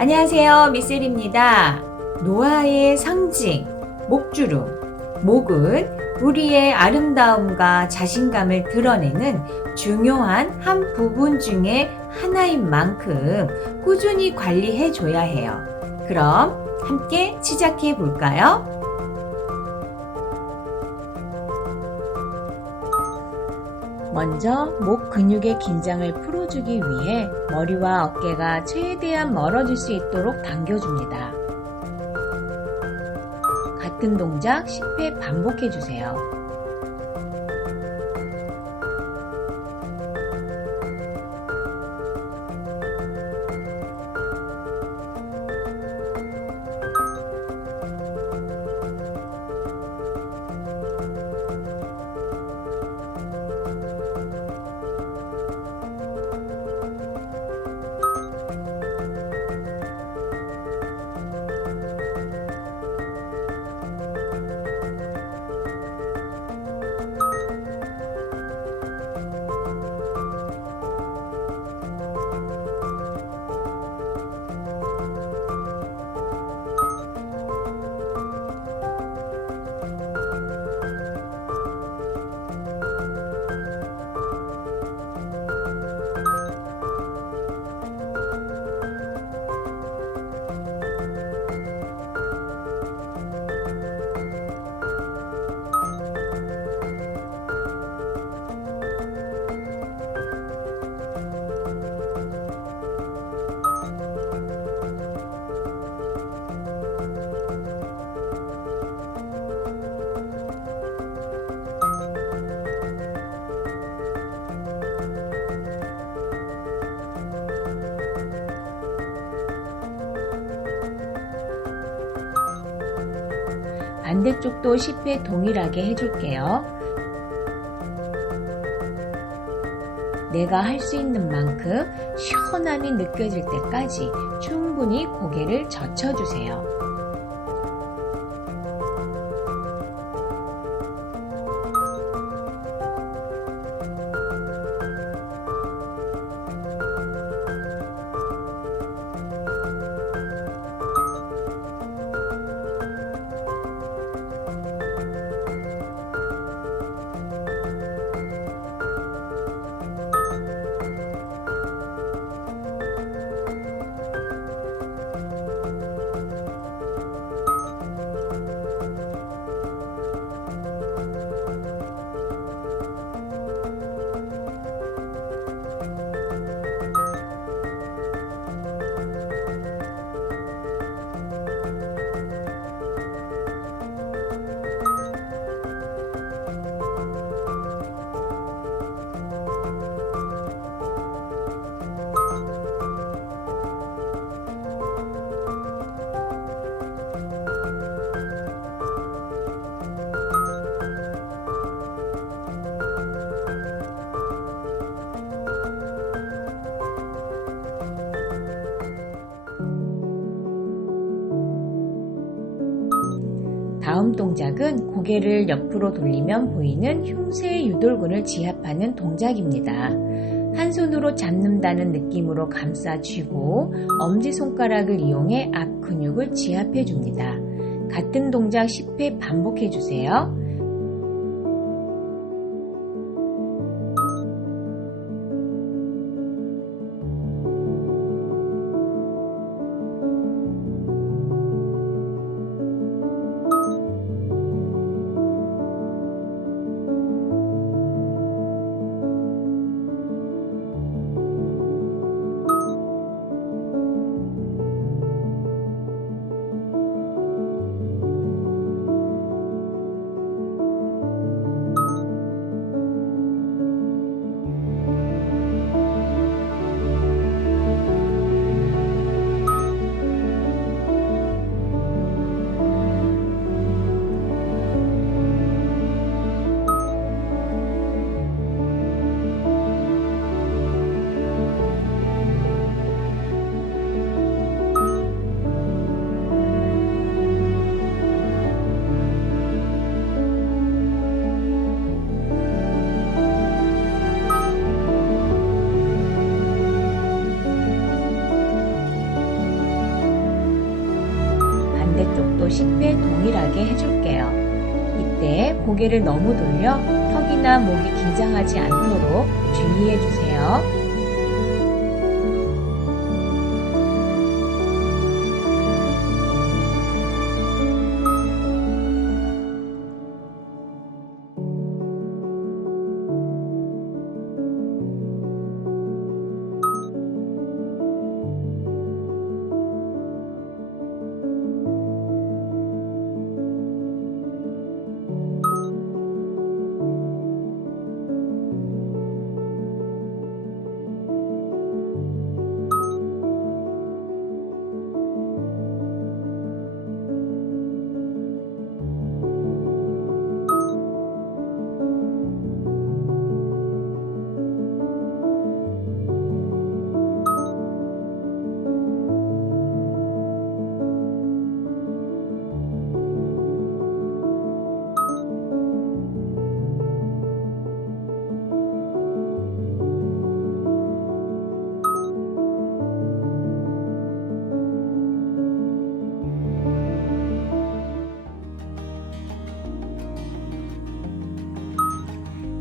안녕하세요, 미셀입니다. 노화의 상징, 목주름. 목은 우리의 아름다움과 자신감을 드러내는 중요한 한 부분 중에 하나인 만큼 꾸준히 관리해 줘야 해요. 그럼 함께 시작해 볼까요? 먼저 목 근육의 긴장을 풀어주기 위해 머리와 어깨가 최대한 멀어질 수 있도록 당겨줍니다. 같은 동작 10회 반복해주세요. 반대쪽도 10회 동일하게 해줄게요. 내가 할 수 있는 만큼 시원함이 느껴질 때까지 충분히 고개를 젖혀주세요. 다음 동작은 고개를 옆으로 돌리면 보이는 흉쇄 유돌근을 지압하는 동작입니다. 한 손으로 잡는다는 느낌으로 감싸 쥐고 엄지손가락을 이용해 앞 근육을 지압해 줍니다. 같은 동작 10회 반복해 주세요. 10회 동일하게 해줄게요. 이때 고개를 너무 돌려 턱이나 목이 긴장하지 않도록 주의해 주세요.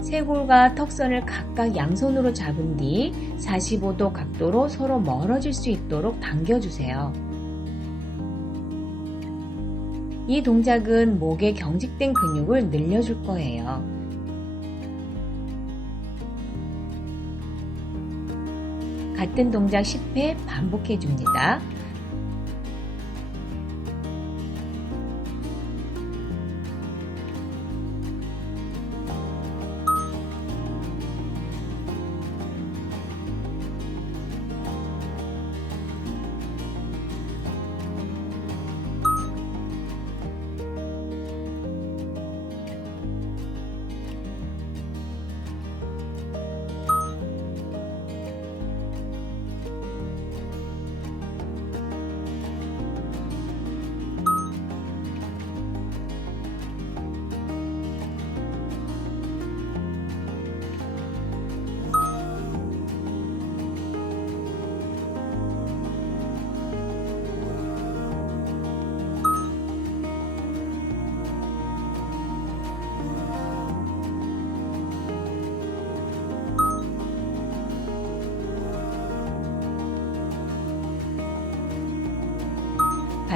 쇄골과 턱선을 각각 양손으로 잡은 뒤 45도 각도로 서로 멀어질 수 있도록 당겨주세요. 이 동작은 목에 경직된 근육을 늘려줄 거예요. 같은 동작 10회 반복해줍니다.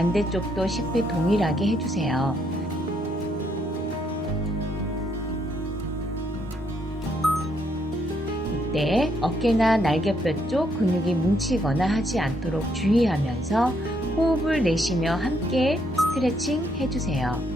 반대쪽도 10회 동일하게 해주세요. 이때 어깨나 날개뼈 쪽 근육이 뭉치거나 하지 않도록 주의하면서 호흡을 내쉬며 함께 스트레칭 해주세요.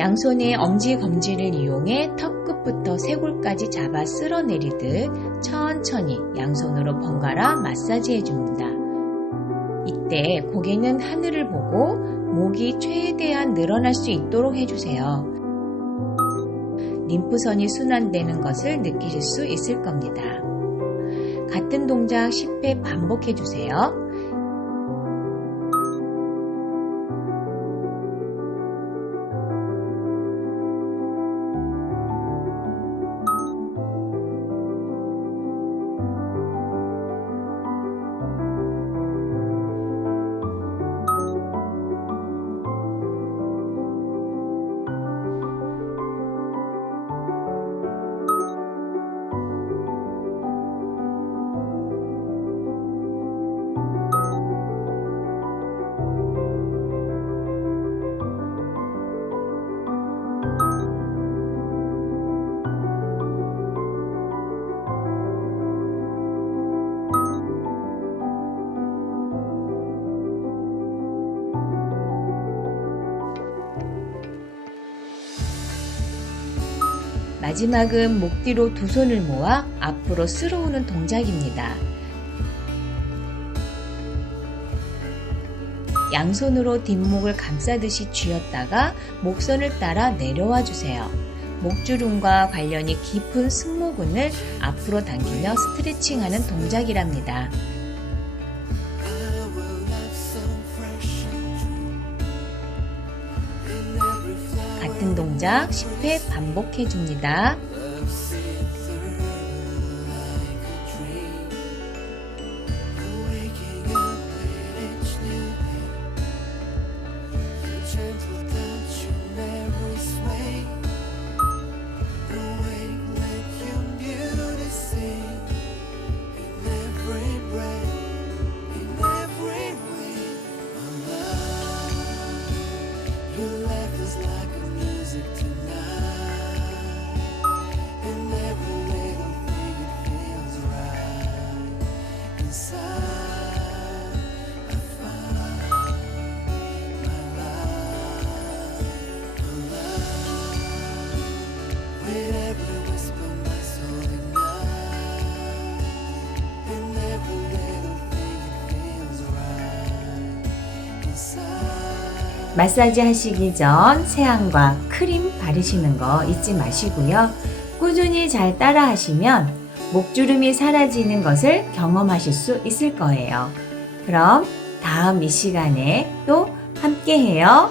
양손의 엄지검지를 이용해 턱끝부터 쇄골까지 잡아 쓸어내리듯 천천히 양손으로 번갈아 마사지 해줍니다. 이때 고개는 하늘을 보고 목이 최대한 늘어날 수 있도록 해주세요. 림프선이 순환되는 것을 느끼실 수 있을 겁니다. 같은 동작 10회 반복해주세요. 마지막은 목 뒤로 두 손을 모아 앞으로 쓸어오는 동작입니다. 양손으로 뒷목을 감싸듯이 쥐었다가 목선을 따라 내려와 주세요. 목주름과 관련이 깊은 승모근을 앞으로 당기며 스트레칭하는 동작이랍니다. 같은 동작 10회 반복해 줍니다. 마사지 하시기 전 세안과 크림 바르시는 거 잊지 마시고요. 꾸준히 잘 따라 하시면 목주름이 사라지는 것을 경험하실 수 있을 거예요. 그럼 다음 이 시간에 또 함께 해요.